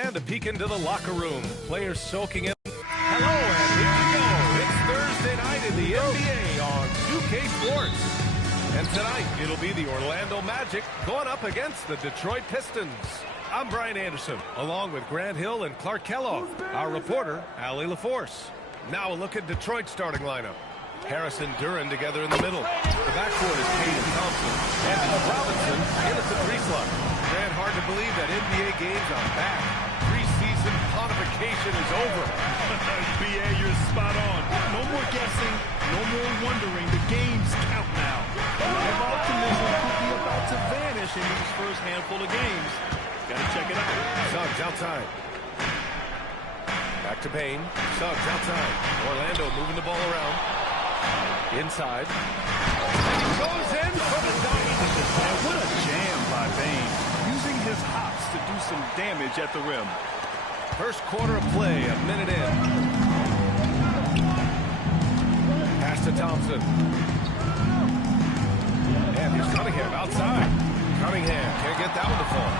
And a peek into the locker room. Players soaking in. Hello, and here we go. It's Thursday night in the NBA on 2K Sports. And tonight, it'll be the Orlando Magic going up against the Detroit Pistons. I'm Brian Anderson, along with Grant Hill and Clark Kellogg. Our reporter, Allie LaForce. Now a look at Detroit's starting lineup. Harris and Duran together in the middle. The backcourt is Kane and Thompson. And Robinson in at the three slot. Grant, hard to believe that NBA games are back. Preseason pontification is over. B.A., you're spot on. No more guessing, no more wondering. The games count now. A lot of optimism could be about to vanish in these first handful of games. Gotta check it out. Suggs outside. Back to Payne. Suggs outside. Orlando moving the ball around. Inside. And he goes in for the dunk. And what a jam by Payne. Using his hops to do some damage at the rim. First quarter of play, a minute in. Pass to Thompson. And here's Cunningham outside. Cunningham can't get that one to fall.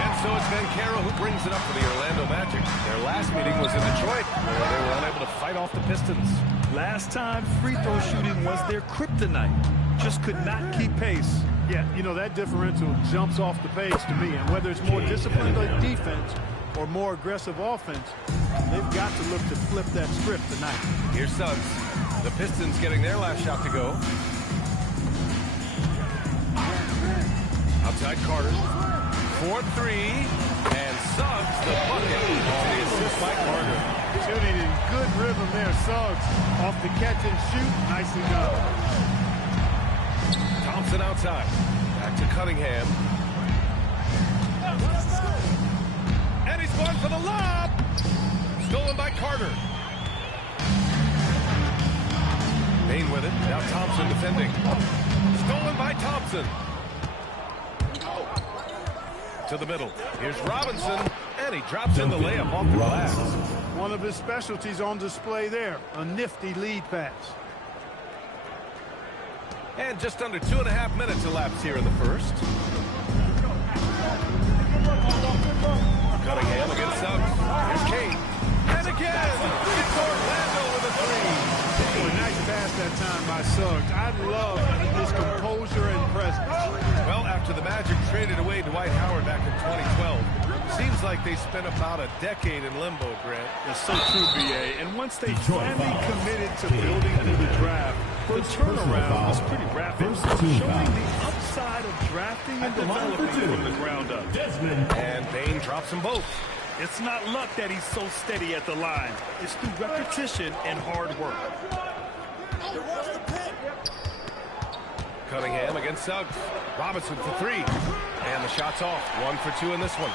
And so it's Banchero who brings it up for the Orlando Magic. Their last meeting was in Detroit, where they were unable to fight off the Pistons. Last time, free throw shooting was their kryptonite. Just could not keep pace. Yeah, you know, that differential jumps off the page to me. And whether it's more disciplined defense or more aggressive offense, they've got to look to flip that script tonight. Here's Suggs. The Pistons getting their last shot to go. Outside Carter. 4-3. And Suggs, the bucket. The assist by Carter. Shooting in good rhythm there, Suggs. Off the catch and shoot. Nicely done. Thompson outside. Back to Cunningham. And he's going for the lob. Stolen by Carter. Payne with it. Now Thompson defending. Stolen by Thompson. To the middle. Here's Robinson. And he drops in the layup off the glass. One of his specialties on display there. A nifty lead pass. And just under 2.5 minutes elapsed here in the first. Cunningham against Suggs. Here's Kane. And again, it's Orlando with a three. A nice pass that time by Suggs. I love his composure and presence. Well, after the Magic traded away Dwight Howard back in 2012, seems like they spent about a decade in limbo, Grant. That's so true, B.A. And once they finally committed to building through the draft, the turnaround was pretty rapid, showing the upside of drafting and developing from the ground up. And Payne drops them both. It's not luck that he's so steady at the line. It's through repetition and hard work. Cunningham against Suggs. Robinson for three. And the shot's off. 1 for 2 in this one.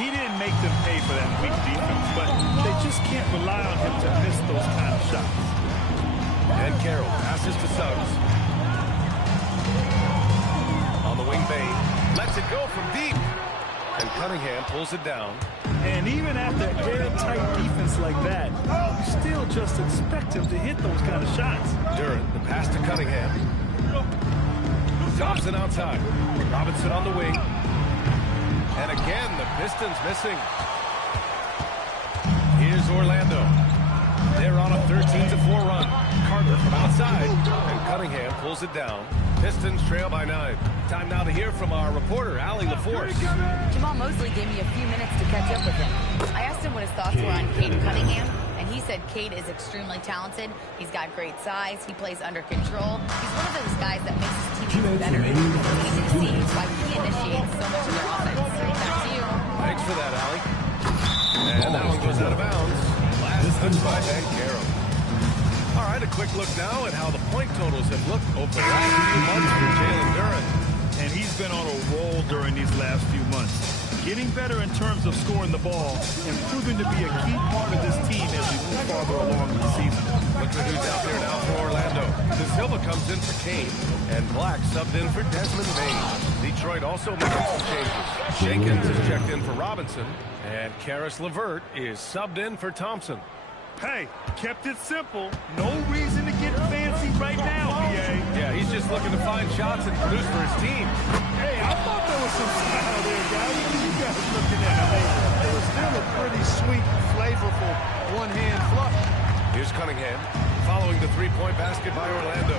He didn't make them pay for that weak defense, but they just can't rely on him to miss those kind of shots. And Carroll passes to Suggs. On the wing, Payne lets it go from deep. And Cunningham pulls it down. And even after airtight defense like that, you still just expect him to hit those kind of shots. Duran, the pass to Cunningham. Thompson outside. Robinson on the wing. And again, the Pistons missing. Here's Orlando. They're on a 13-4 run. Carter from outside. And Cunningham pulls it down. Pistons trail by 9. Time now to hear from our reporter, Allie LaForce. Jamal Mosley gave me a few minutes to catch up with him. I asked him what his thoughts were on Cade Cunningham, and he said Cade is extremely talented. He's got great size. He plays under control. He's one of those guys that makes his team better. It's easy to see why he initiates so much of their offense. Back to you. Thanks for that, Allie. And that one goes out of bounds. Last touch by Banchero. All right, a quick look now at how the point totals have looked over the last few months for Jalen Duran. And he's been on a roll during these last few months. Getting better in terms of scoring the ball and proving to be a key part of this team as we move farther along in the season. Look at who's out there now for Orlando. De Silva comes in for Kane, and Black subbed in for Desmond Bain. Detroit also making some changes. Jenkins is checked in for Robinson, and Karis LeVert is subbed in for Thompson. Hey, kept it simple. No reason to get fancy right now, B.A. Yeah, he's just looking to find shots and produce for his team. Hey, I thought there was some style there, guys. What are you guys looking at? I mean, there was still a Cunningham, following the three-point basket by Orlando.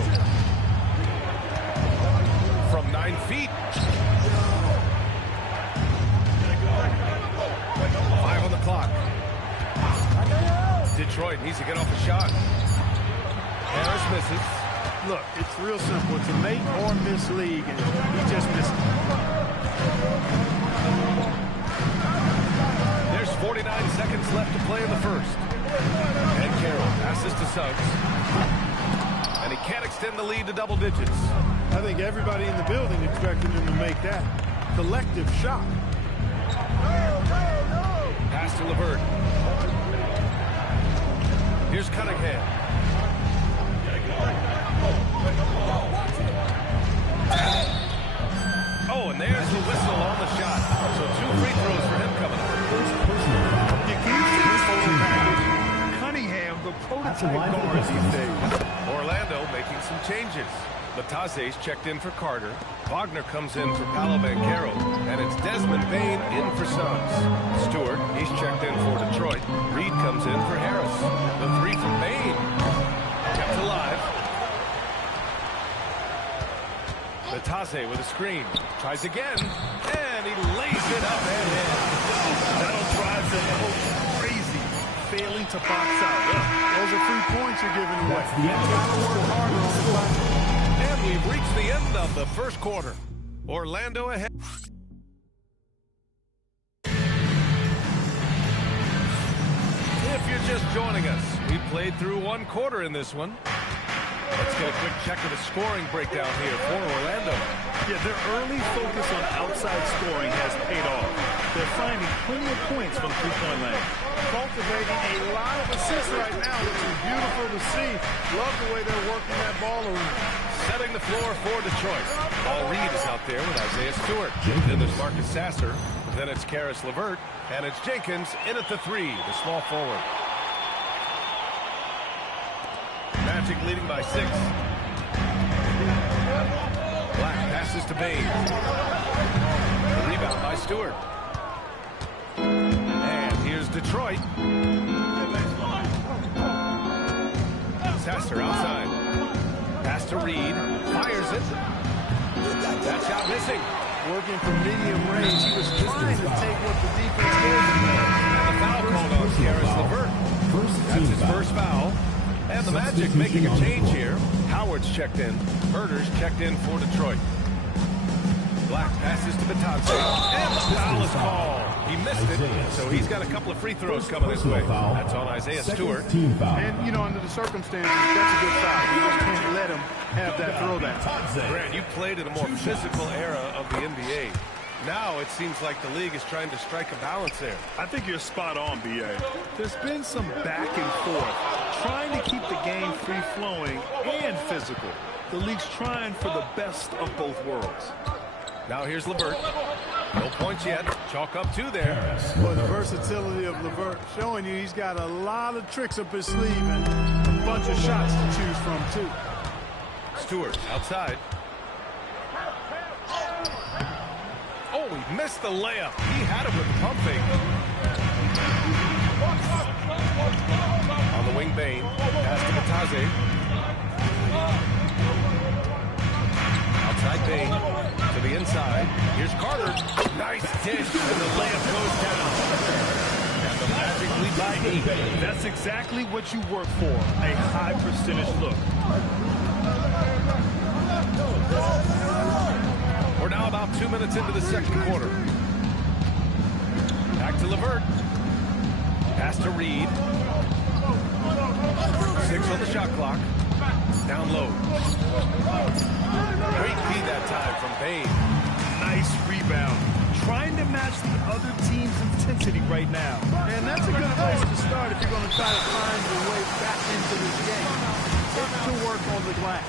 From 9 feet. 5 on the clock. Detroit needs to get off a shot. Harris misses. Look, it's real simple. It's a make or miss league, and he just missed it. There's 49 seconds left to play in the first. And Carroll passes to Suggs. And he can't extend the lead to double digits. I think everybody in the building expected him to make that collective shot. Pass to LeVert. Here's Cunningham. Oh, and there's the whistle on the shot. So 2 free throws for him coming up. You can see this whole package. Cunningham, the prototype guard these days. Orlando making some changes. Batase's checked in for Carter. Wagner comes in for Paolo Banchero. And it's Desmond Bane in for Suggs. Stewart, he's checked in for Detroit. Reed comes in for Harris. The 3 from Bane. Kept alive. Batase with a screen. Tries again. And he lays it up and in. That'll drive them crazy. Failing to box out. Those are 3 points you're giving away. You gotta work harder on the platform. And we've reached the end of the first quarter. Orlando ahead. If you're just joining us, we played through 1 quarter in this one. Let's get a quick check of the scoring breakdown here for Orlando. Yeah, their early focus on outside scoring has paid off. They're finding plenty of points from three-point land. Cultivating a lot of assists right now, which is beautiful to see. Love the way they're working that ball around. Setting the floor for Detroit. Paul Reed is out there with Isaiah Stewart. Then there's Marcus Sasser. Then it's Karis LeVert. And it's Jenkins in at the 3, the small forward. Magic leading by 6. Black passes to Bane. The rebound by Stewart. And here's Detroit. Sasser outside. Pass to Reed. Fires it. That shot missing. Working from medium range. He was trying to take what the defense gave him. And the foul called on Karis LeVert. That's his first foul. And the Magic making a change here. Howard's checked in. Herder's checked in for Detroit. Black passes to Batase. And the foul is called. He missed it, so he's got a couple of free throws coming his way. That's on Isaiah Stewart. And, you know, under the circumstances, that's a good foul. You just can't let him have that throwback. Grant, you played in a more physical era of the NBA. Now it seems like the league is trying to strike a balance there. I think you're spot on, B.A. There's been some back and forth, trying to keep the game free-flowing and physical. The league's trying for the best of both worlds. Now here's LeVert. No points yet. Chalk up 2 there. Well, the versatility of LeVert showing you he's got a lot of tricks up his sleeve and a bunch of shots to choose from, too. Stewart outside. Oh, he missed the layup. He had it with pumping. On the wing, Bane. Pass to Batase. Outside Bane. To the inside. Here's Carter. Nice dish. And the layup goes down. And the Magic lead by 8. That's exactly what you work for. A high percentage look. We're now about 2 minutes into the second quarter. Back to LeVert. Pass to Reed. 6 on the shot clock. Down low. Great feed that time from Bane. Nice rebound. Trying to match the other team's intensity right now. And that's a good place to start if you're going to try to find your way back into this game. To work on the glass.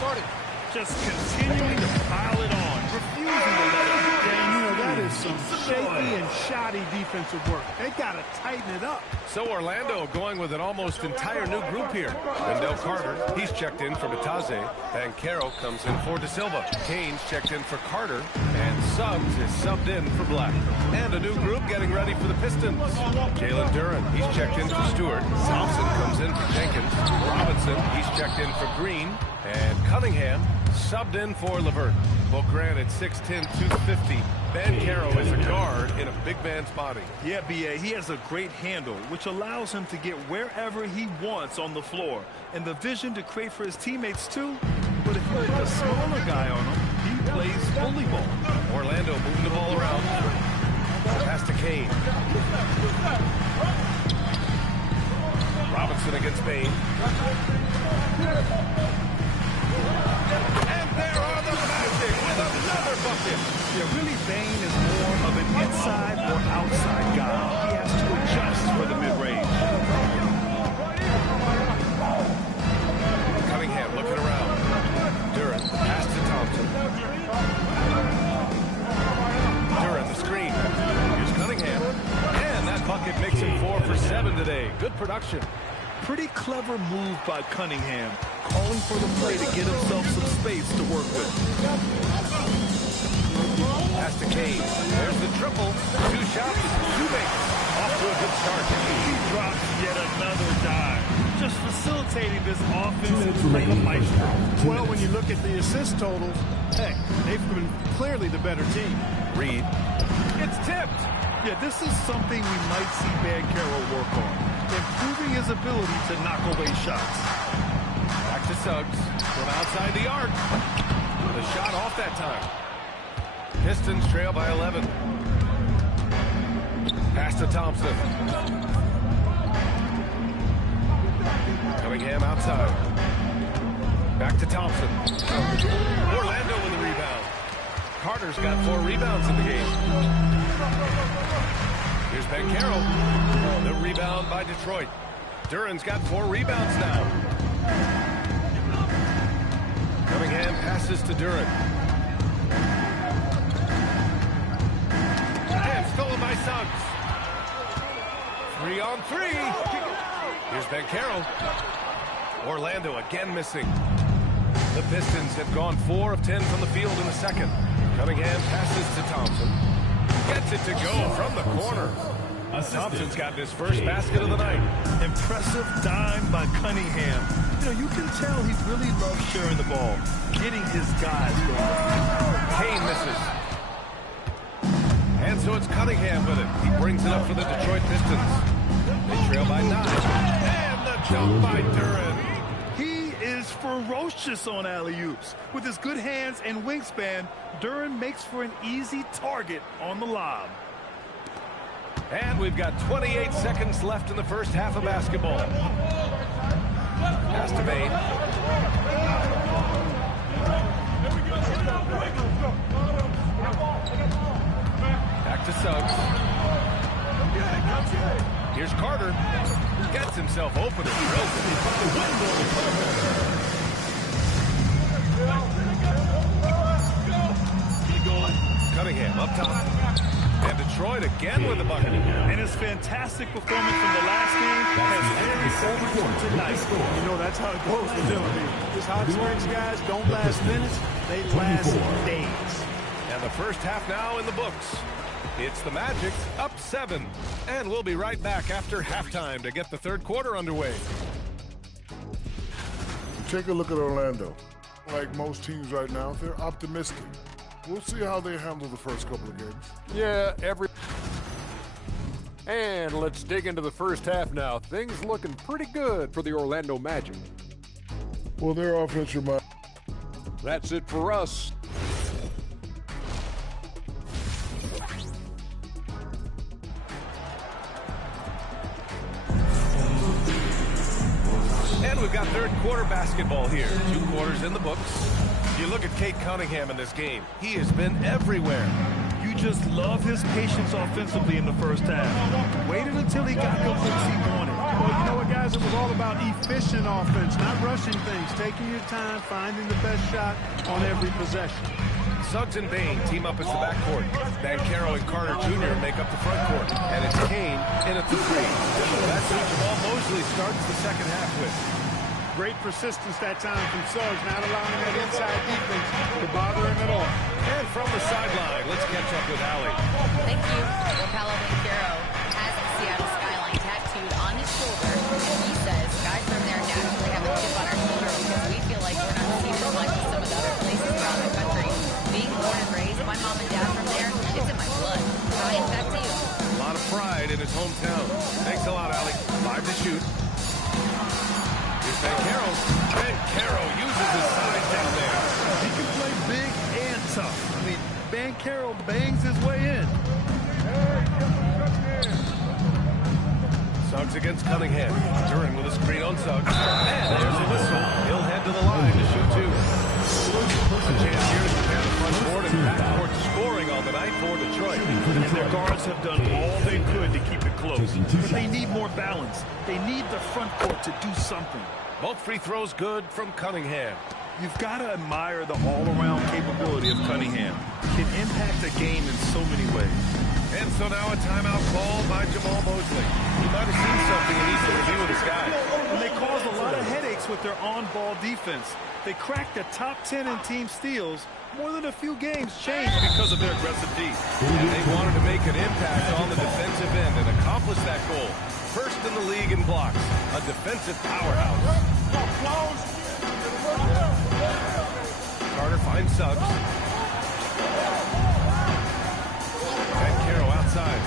Just continuing to pile it on, refusing to let it. And, you know, that is is some shaky and shoddy defensive work. They got to tighten it up. So Orlando going with an almost entire new group here. Wendell Carter, he's checked in for Bataze. Banchero comes in for De Silva. Kane's checked in for Carter. And Suggs is subbed in for Black. And a new group getting ready for the Pistons. Jalen Duren, he's checked in for Stewart. Thompson comes in for Jenkins. Robinson, he's checked in for Green. And Cunningham subbed in for LeVert. Well, granted, 6'10", 250. Banchero is a guard in a big man's body. Yeah, B.A., he has a great handle, which allows him to get wherever he wants on the floor. And the vision to create for his teammates, too. But if you put a smaller guy on him, he plays bully ball. Orlando moving the ball around. Pass to Kane. Robinson against Bain. And there are the Magic with another bucket. Yeah, really, Bain is more of an inside or outside guy. He has to adjust for the mid-range. Cunningham looking around. Duren, pass to Thompson. Duren, the screen. Here's Cunningham. And that bucket makes him 4 for 7 today. Good production. Pretty clever move by Cunningham, calling for the play to get himself some space to work with. Pass to Kane. There's the triple. 2 shots, 2 makes. Off to a good start. He drops yet another dive. Just facilitating this offense like a maestro. Well, when you look at the assist totals, heck, they've been clearly the better team. Reed. It's tipped. Yeah, this is something we might see Banchero work on. Improving his ability to knock away shots. Back to Suggs. From outside the arc. The shot off that time. Pistons trail by 11. Pass to Thompson. Cunningham outside. Back to Thompson. Orlando with the rebound. Carter's got 4 rebounds in the game. Here's Banchero. The rebound by Detroit. Duren's got 4 rebounds now. Cunningham passes to Duren. And stolen by Suggs. 3 on 3. Here's Banchero. Orlando again missing. The Pistons have gone 4 of 10 from the field in the second. Cunningham passes to Thompson. Gets it to go from the corner. Thompson's got his first basket of the night. Impressive dime by Cunningham. You know, you can tell he really loves sharing the ball, getting his guys going. Kane misses. And so it's Cunningham with it. He brings it up for the Detroit Pistons. They trail by 9. And the jump by Duren. He is ferocious on alley-oops. With his good hands and wingspan, Duren makes for an easy target on the lob. And we've got 28 seconds left in the first half of basketball. Pass to Bain. Back to Suggs. Here's Carter. Gets himself open and drills it. Cunningham up top. And Detroit again with the bucket. And his fantastic performance from the last game has carried over to tonight. You know, that's how it goes with them. These hot stretch guys don't last minutes, they last days. And the first half now in the books. It's the Magic up 7. And we'll be right back after halftime to get the third quarter underway. Take a look at Orlando. Like most teams right now, they're optimistic. We'll see how they handle the first couple of games. Yeah, And let's dig into the first half now. Things looking pretty good for the Orlando Magic. Well, their offense reminds... That's it for us. And we've got third quarter basketball here. 2 quarters in the books. You look at Cade Cunningham in this game. He has been everywhere. You just love his patience offensively in the first half. Waited until he got the looks he wanted. Well, you know what, guys? It was all about efficient offense, not rushing things, taking your time, finding the best shot on every possession. Suggs and Bain team up as the backcourt. Banchero and Carter Jr. make up the front court. And it's Kane in at the three. That's who Jamal Mosley starts the second half with. Great persistence that time from Suggs, not allowing that inside defense to bother him at all. And from the sideline, let's catch up with Allie. Thank you. Well, Paolo Banchero has the Seattle skyline tattooed on his shoulder. And he says guys from there naturally have a chip on our shoulder because we feel like we're not seen as much as some of the other places around the country. Being born and raised, my mom and dad from there, it's in my blood. Ryan, back to you. A lot of pride in his hometown. Thanks a lot, Allie. 5 to shoot. Here's Banchero. Banchero uses his size down there. He can play big and tough. I mean, Banchero bangs his way in. Suggs against Cunningham. Duran with a screen on Suggs. And there's a whistle. He'll head to the line to shoot 2. A chance here to prepare the front court and backcourt scoring on the night for Detroit. And their guards have done all they could to keep it close. But they need more balance. They need the front court to do something. Both free throws good from Cunningham. You've got to admire the all-around capability of Cunningham. Can impact the game in so many ways. And so now a timeout called by Jamal Mosley. He might have seen something and needs to review with his guys. And they cause a lot of headaches with their on-ball defense. They cracked the top 10 in team steals. More than a few games changed because of their aggressive D. And they wanted to make an impact on the defensive end and accomplish that goal. First in the league in blocks, a defensive powerhouse. Carter finds Suggs. Banchero outside.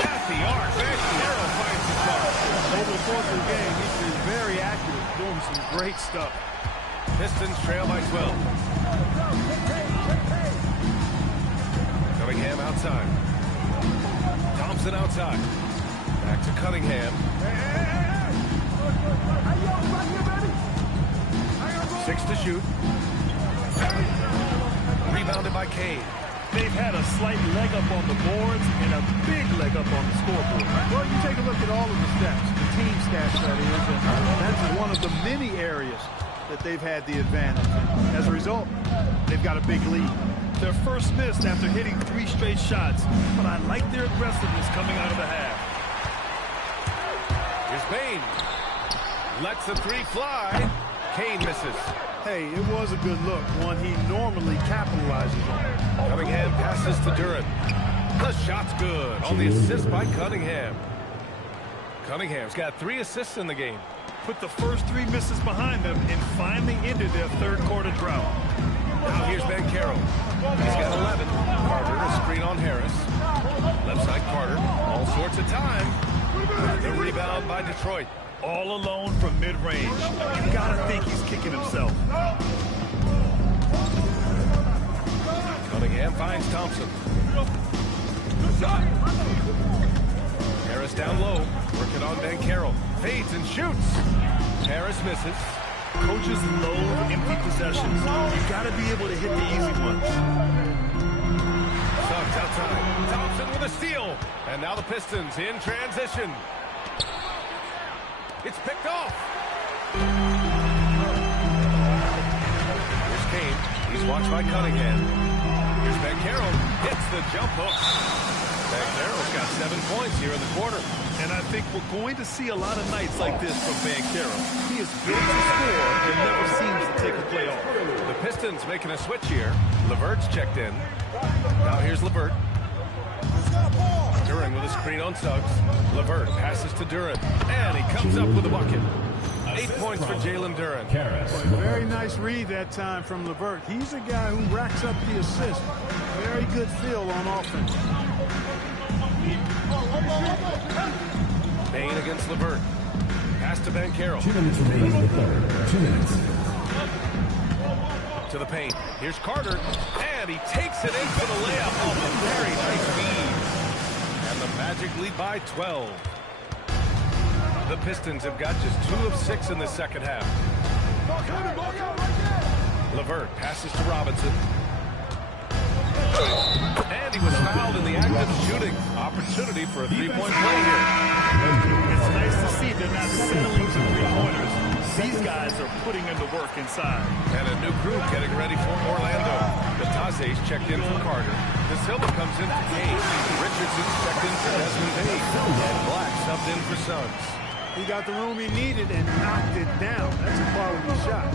At the arc, Banchero finds the mark. Over the course of the game, he's been very accurate, doing some great stuff. Pistons trail by 12. Cunningham outside. Thompson outside. Back to Cunningham. 6 to shoot. Rebounded by Kane. They've had a slight leg up on the boards and a big leg up on the scoreboard. Well, you take a look at all of the stats, the team stats that is, and that's one of the many areas that they've had the advantage. As a result, they've got a big lead. Their first miss after hitting 3 straight shots, but I like their aggressiveness coming out of the half. Here's Bain. Lets the 3 fly. Kane misses. Hey, it was a good look, one he normally capitalizes on. Cunningham passes to Duran. The shot's good on the assist by Cunningham. Cunningham's got 3 assists in the game. Put the first 3 misses behind them and finally ended their third quarter drought. Now here's Banchero. He's got 11. Carter, a screen on Harris. Left side Carter. All sorts of time. The rebound by Detroit. All alone from mid-range. You gotta think he's kicking himself. Cunningham finds Thompson. Harris down low. Working on Banchero. Fades and shoots. Harris misses. Coaches loathe empty possessions. You gotta be able to hit the easy ones. Suggs outside. Thompson with a steal. And now the Pistons in transition. It's picked off. Here's Kane. He's watched by Cunningham. Here's Banchero. Hits the jump hook. Banchero's got 7 points here in the quarter. And I think we're going to see a lot of nights like this from Banchero. He is built to score and never seems to take a play off. The Pistons making a switch here. LeVert's checked in. Now here's LeVert. Duran with a screen on Suggs. LeVert passes to Duran. And he comes up with a bucket. 8 points for Jalen Duran. Very nice read that time from LeVert. He's a guy who racks up the assist. Very good feel on offense. Bain against LeVert. Pass to Banchero. 2 minutes remaining in the third. 2 minutes. To the paint. Here's Carter. And he takes it in for the layup off a very nice feed. And the Magic lead by 12. The Pistons have got just 2 of 6 in the second half. LeVert passes to Robinson. And he was fouled in the act of shooting. Opportunity for a 3-point play here. It's nice to see they're not settling for 3-pointers. These These guys are putting in the work inside. And a new group getting ready for Orlando. Batase's checked in for Carter. De Silva comes in for Kane. Richardson's checked in for Desmond Bain. And Black subbed in for Suggs. He got the room he needed and knocked it down. That's a quality shot.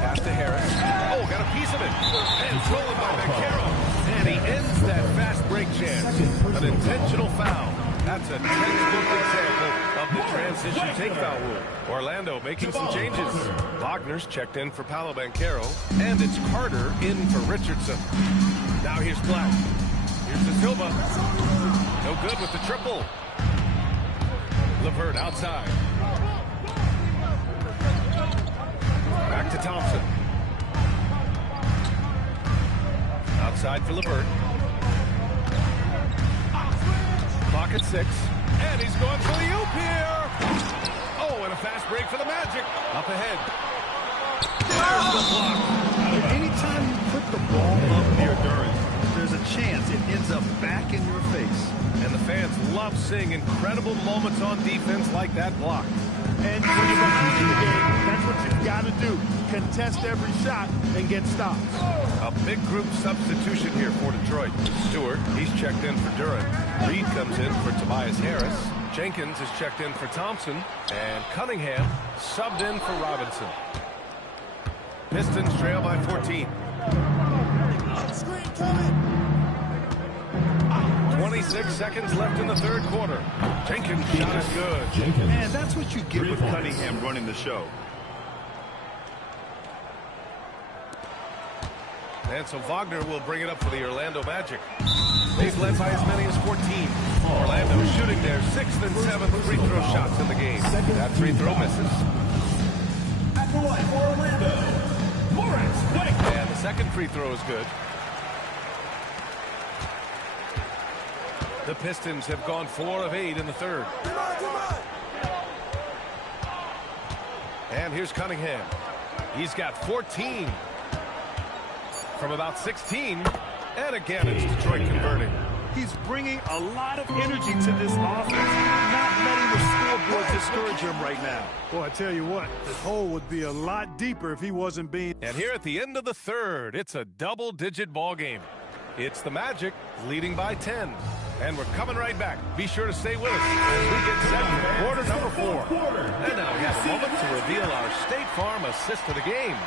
Pass to Harris. Oh, got a piece of it. And stolen by Vaquero. And he ends that fast break chance. An intentional foul. That's a textbook example of the transition take foul rule. Orlando making some changes. Wagner's checked in for Paolo Banchero. And it's Carter in for Richardson. Now here's Black. Here's De Silva. No good with the triple. LeVert outside. Back to Thompson. Outside for LeVert. Clock at 6. And he's going for the oop here. Oh, and a fast break for the Magic. Up ahead. There's the block. Anytime you put the ball up near Durant, there's a chance it ends up back in your face. And the fans love seeing incredible moments on defense like that block. And when you're behind in the game, that's what you've got to do. Contest every shot and get stops. A big group substitution here for Detroit. Stewart, he's checked in for Durant. Reed comes in for Tobias Harris. Jenkins is checked in for Thompson. And Cunningham subbed in for Robinson. Pistons trail by 14. 26 seconds left in the third quarter. Jenkins' shot is good. Man, that's what you get with Cunningham running the show. And so Wagner will bring it up for the Orlando Magic. They've led by as many as 14. Orlando shooting their 6th and 7th free throw shots in the game. That free throw misses. And the second free throw is good. The Pistons have gone 4 of 8 in the third. And here's Cunningham. He's got 14 from about 16. And again, it's Detroit converting. He's bringing a lot of energy to this offense, not letting the scoreboard discourage him right now. Boy, I tell you what, this hole would be a lot deeper if he wasn't being... And here at the end of the third, it's a double-digit ball game. It's the Magic leading by 10. And we're coming right back. Be sure to stay with us as we get set for quarter number 4. And now we have a moment to reveal our State Farm assist of the game.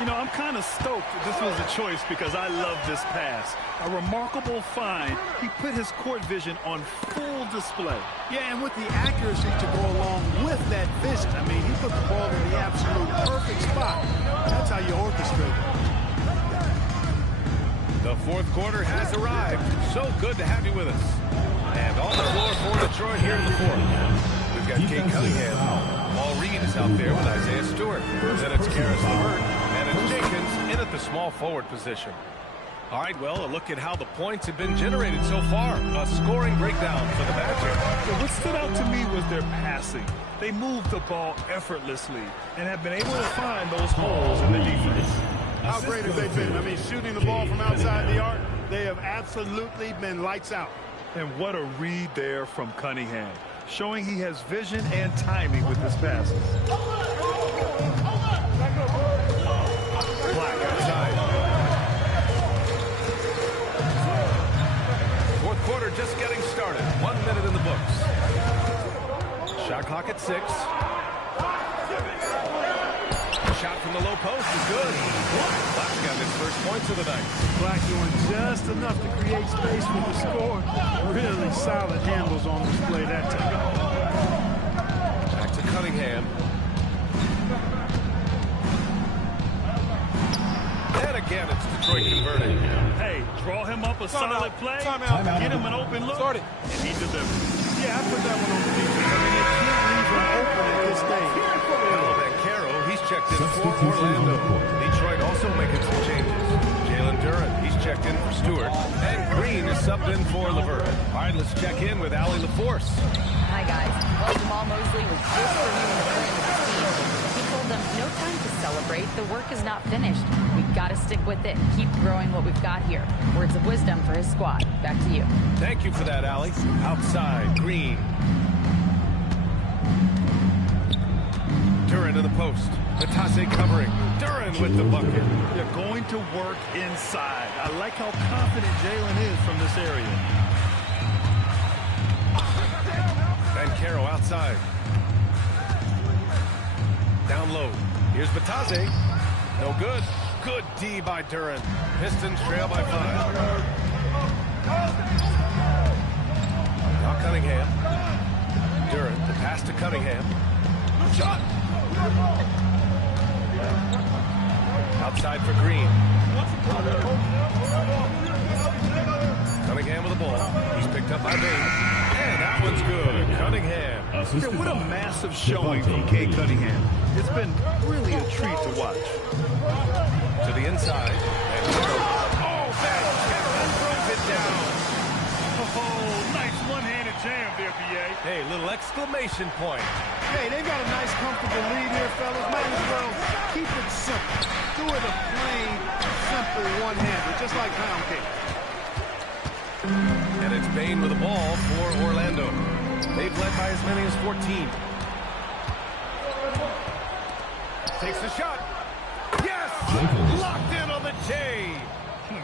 You know, I'm kind of stoked this was a choice because I love this pass. A remarkable find. He put his court vision on full display. Yeah, and with the accuracy to go along with that vision. I mean, he put the ball in the absolute perfect spot. That's how you orchestrate it. The fourth quarter has arrived. So good to have you with us. And on the floor for Detroit here in the fourth. We've got Kate Cunningham. Paul Reed is out there with Isaiah Stewart. Then it's Karis LeVert. And it's Jenkins in at the small forward position. All right, well, a look at how the points have been generated so far. A scoring breakdown for the Magic. What stood out to me was their passing. They moved the ball effortlessly and have been able to find those holes in the defense. How great have they been? I mean, shooting the ball from outside the arc, they have absolutely been lights out. And what a read there from Cunningham, showing he has vision and timing with his passes. Black outside. Fourth quarter just getting started. 1 minute in the books. Shot clock at 6. Shot from the low post is good. Black's got his first points of the night. Black doing just enough to create space for the score. Really solid handles on display that time. Back to Cunningham. And again, it's Detroit converting. Hey, draw him up a solid play, get him an open look, and he delivers. Yeah, I put that one on the defense. I mean, they can't leave him open at this stage. He's checked in for Orlando. Detroit also making some changes. Jalen Durant, he's checked in for Stewart. And Green is subbed in for LeVert. All right, let's check in with Allie LaForce. Hi, guys. Well, Jamal Mosley was just reviewing the film with the team. He told them, no time to celebrate. The work is not finished. We've got to stick with it and keep growing what we've got here. Words of wisdom for his squad. Back to you. Thank you for that, Allie. Outside, Green. inside of the post. Matase covering. Duran with the bucket. They're going to work inside. I like how confident Jalen is from this area. Bankero outside. Down low. Here's Matase. No good. Good D by Duran. Pistons trail by 5. Now Cunningham. Duran, the pass to Cunningham. Shot! Outside for Green. Cunningham with the ball. He's picked up by Bain. And that one's good. Cunningham. Yeah, what a massive showing from Cade Cunningham. It's been really a treat to watch. To the inside. And oh, Bankero throws it down. Oh, nice one-handed jam there, B.A. Hey, little exclamation point. Hey, they've got a nice, comfortable lead here, fellas. Might as well keep it simple. Do it a plain, simple one-hander, just like pound cake. And it's Bain with the ball for Orlando. They've led by as many as 14. Takes the shot. Yes! Locked in on the J.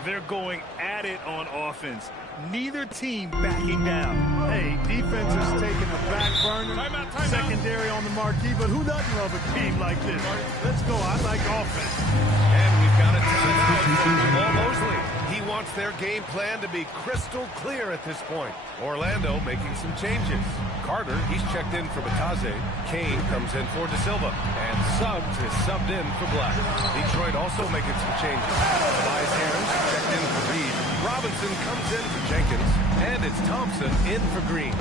They're going at it on offense. Neither team backing down. Hey, defense is taking a back burner. Timeout. Secondary on the marquee, but who doesn't love a game like this? Let's go. I like offense. And we've got a timeout from Jamal Mosley. He wants their game plan to be crystal clear at this point. Orlando making some changes. Carter, he's checked in for Matase. Kane comes in for De Silva. And Suggs is subbed in for Black. Detroit also making some changes. Tobias Harris checked in for Reed. Robinson comes in for Jenkins. And it's Thompson in for Green.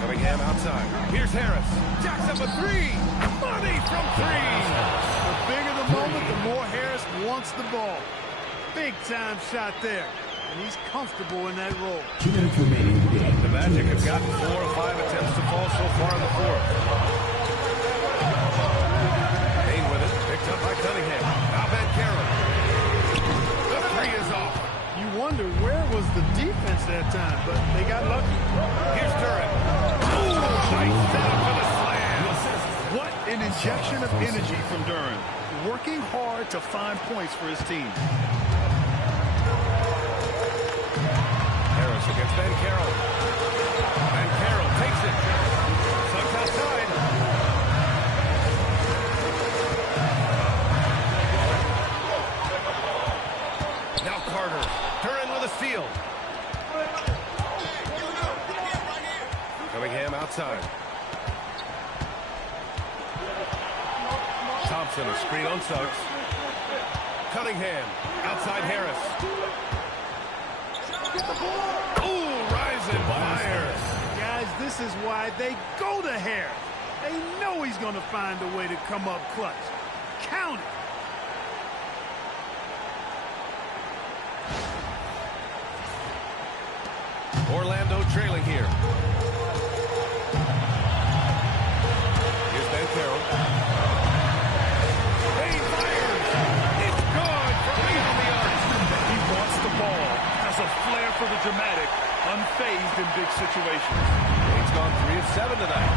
Cunningham outside. Here's Harris. Jacks up a 3. Money from 3. The bigger the moment, the more Harris wants the ball. Big time shot there. And he's comfortable in that role. 2 minutes remaining in the game. The Magic have gotten 4 of 5 attempts to fall so far in the fourth. Payne with it. Picked up by Cunningham. Now Bankero. The 3 is off. You wonder where was the defense that time, but they got lucky. Here's Duran. Ooh, nice setup for the slam. What an injection of energy from Duran. Working hard to find points for his team. Harris against Bankero. Bankero takes it. Suggs outside. Now Carter. Duran with a steal. Cunningham outside. Thompson, a screen on Suggs. Cunningham, outside Harris. Ooh, rising fires. Guys, this is why they go to Harris. They know he's going to find a way to come up clutch. Count it. Orlando trailing here. Here's Bankero. Bain fires. It's good for beyond the arc. He wants the ball, has a flair for the dramatic, unfazed in big situations. Bain's gone 3 of 7 tonight.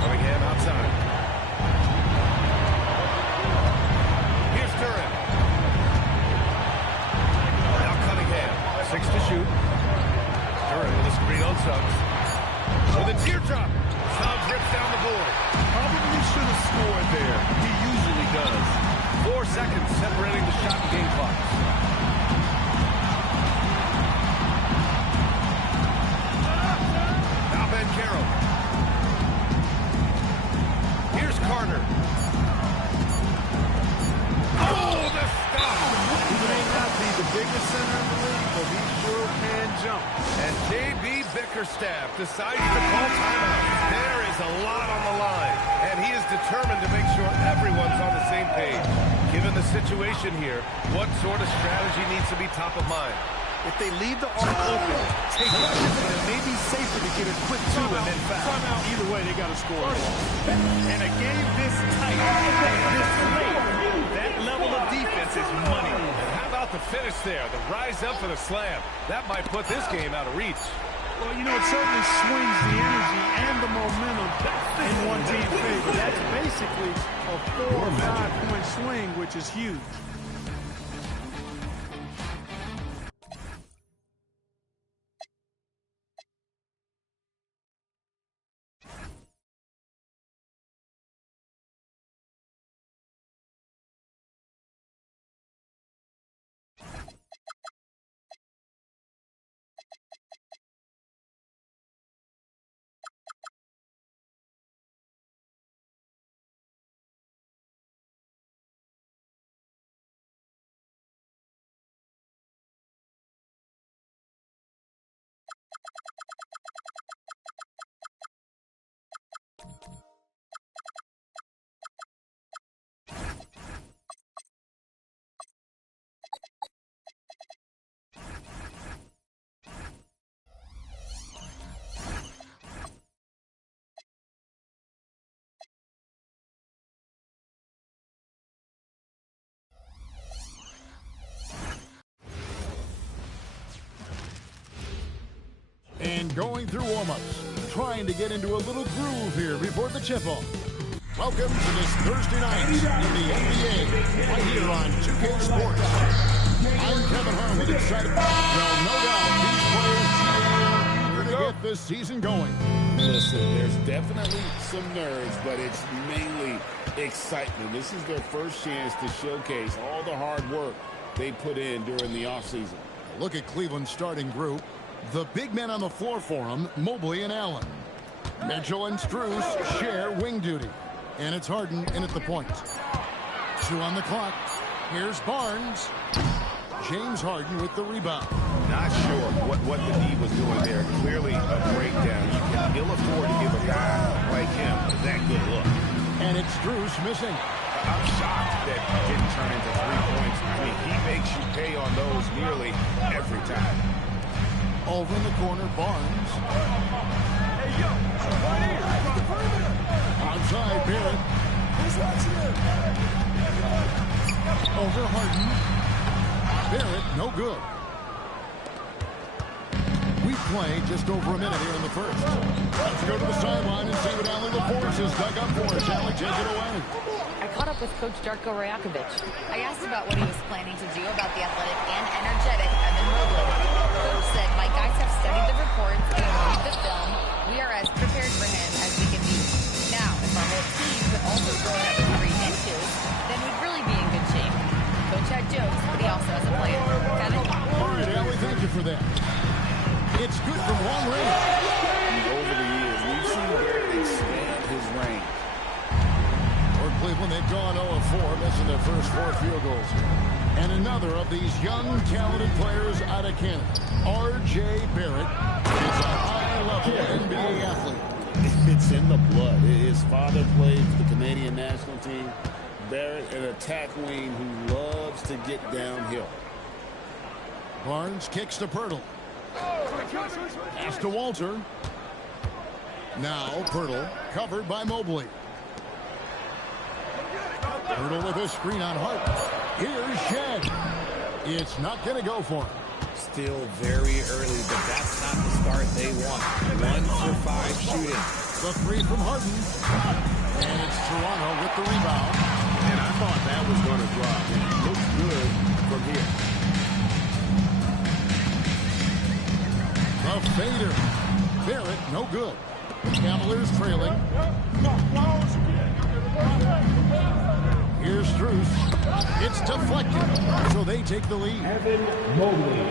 Cunningham outside. Here's Duran. Now Cunningham. 6 to shoot. Duran with a screen on Suggs. With a teardrop. Suggs rips down the board. Probably should have scored there. He usually does. 4 seconds separating the shot and game clock. Now Bankero. Here's Carter. Oh, the stop! He may not be the biggest center in the league, but he sure can jump. And J.B. Bickerstaff decides to call timeout. There is a lot on the line, and he is determined to make sure everyone's on the same page. Given the situation here, what sort of strategy needs to be top of mind? If they leave the arc open, take it. And it may be safer to get a quick 2 and then foul. Either way, they got to score. In a game this tight and this late, that level of defense is money. And how about the finish there? The rise up for the slam. That might put this game out of reach. Well, you know, it certainly swings the energy and the momentum in one team's favor. That's basically a 4 or 5 point swing, which is huge. And going through warm-ups, trying to get into a little groove here before the tip-off. Welcome to this Thursday night in the NBA, right here on 2K Sports. I'm Kevin Harlan with excited. Well, no doubt these players here to get this season going. Listen, there's definitely some nerves, but it's mainly excitement. This is their first chance to showcase all the hard work they put in during the offseason. Look at Cleveland's starting group. The big men on the floor for them, Mobley and Allen. Mitchell and Strus share wing duty. And it's Harden in at the point. 2 on the clock. Here's Barnes. James Harden with the rebound. Not sure what the D was doing there. Clearly a breakdown. You can ill afford to give a guy like him that good look. And it's Strus missing. I'm shocked that he didn't turn into 3 points. I mean, he makes you pay on those nearly every time. Over in the corner, Barnes. Outside, Barrett. Over Harden. Barrett, no good. We play just over a minute here in the first. Let's go to the sideline and see what Allen LaForce has dug up for us. Allen, take it away. I caught up with Coach Darko Rajakovic. I asked about what he was planning to do about the athletic and energetic Evan Mobley. Coach said, my guys have studied the reports and reviewed the film. We are as prepared for him as we can be. Now, if our whole team could also throw another 3 inches, then we'd really be in good shape. Coach had jokes, but he also has a plan. Kevin? All right, Allen, thank you for that. It's good from long range. Over the years, we've seen Barrett expand his range. For Cleveland, they've gone 0-4, missing their first 4 field goals. And another of these young, talented players out of Canada, R.J. Barrett, is a high-level NBA athlete. It's in the blood. His father played for the Canadian national team. Barrett, an attack wing who loves to get downhill. Barnes kicks to Pirtle. Pass to Walter. Now Pirtle covered by Mobley. Pirtle with a screen on Hart. Here's Shed. It's not going to go for him. Still very early, but that's not the start they want. 1 for 5 shooting. The 3 from Harden. And it's Toronto with the rebound. And I thought that was going to drop. It looks good from here. The fader. Barrett, no good. Cavaliers trailing. Here's Strus. It's deflected, so they take the lead. Evan Mobley.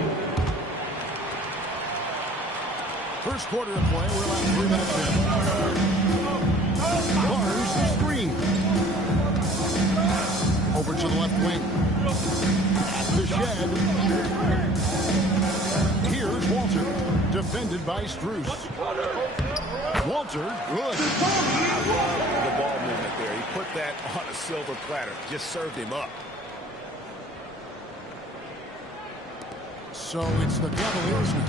First quarter of play, we're about 3 minutes in. Barnes the screen. Over to the left wing. At the Shed. Here's Walter. Defended by Strus. Walter, good. I love the ball movement there. He put that on a silver platter. Just served him up. So it's the Cavaliers now.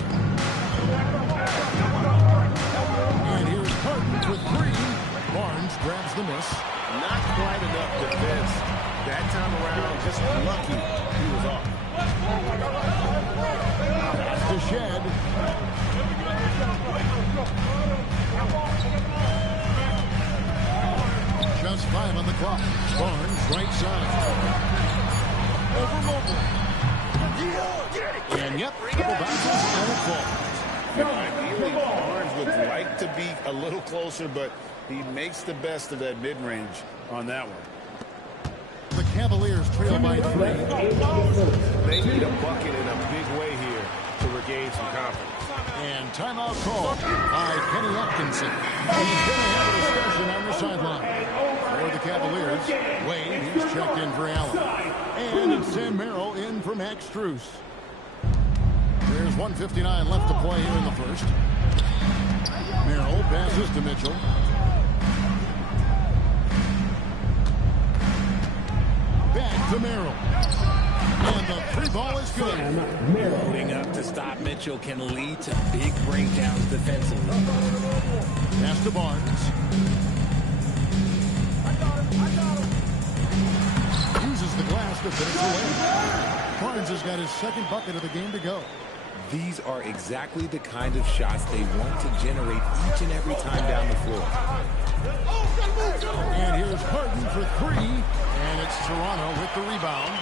And here's Harden for 3. Barnes grabs the miss. Not quite enough defense. That time around, just lucky he was off. Pass to Shed. Just 5 on the clock. Barnes, right side. Over Mobley. And yep, couple bounces and it falls. Ideally, Barnes would like to be a little closer, but he makes the best of that mid-range on that one. The Cavaliers trail by 3. They need a bucket in a big way here to regain some confidence. And timeout call by Kenny Atkinson. He's going to have a discussion on the sideline. For the Cavaliers, Wade, he's checked in for Allen. And it's Sam Merrill in for Max Strus. There's 1:59 left to play here in the first. Merrill passes to Mitchell. Back to Merrill. And the 3-ball is good. Loading up to stop Mitchell can lead to big breakdowns defensively. Pass to Barnes. Uses the glass to finish the lane. Barnes has got his second bucket of the game to go. These are exactly the kind of shots they want to generate each and every time down the floor. And here's Harden for 3. And it's Toronto with the rebound.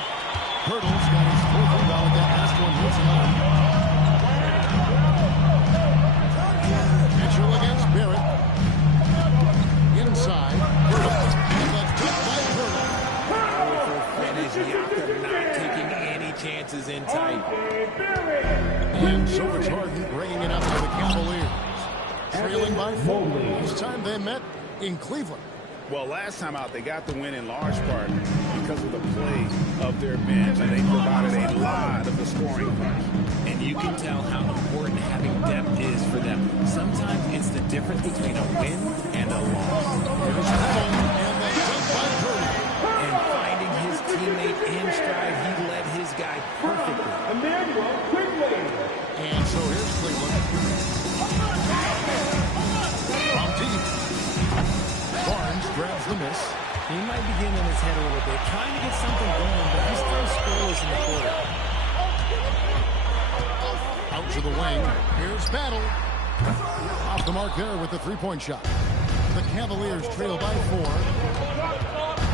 Hurdle's got his 4th rebound. That last one hits him. Mitchell against Barrett. Inside. Hurdle. And the dunk by Hurdle. Powerful finish. Siakam not taking any chances in tight. And so it's Harden bringing it up to the Cavaliers. Trailing by 4. This time they met in Cleveland. Well, last time out, they got the win in large part because of the play of their bench, and they provided a lot of the scoring punch. And you can tell how important having depth is for them. Sometimes it's the difference between a win and a loss. There's Hurdle, and they dunk by Hurdle. And finding his teammate in stride, he led his guy perfectly. And so here's Cleveland. From deep. Barnes grabs the miss. He might be getting in his head a little bit, trying to get something going, but he's still scoreless in the quarter. Out to the wing. Here's Battle. Off the mark there with the 3-point shot. The Cavaliers trail by 4.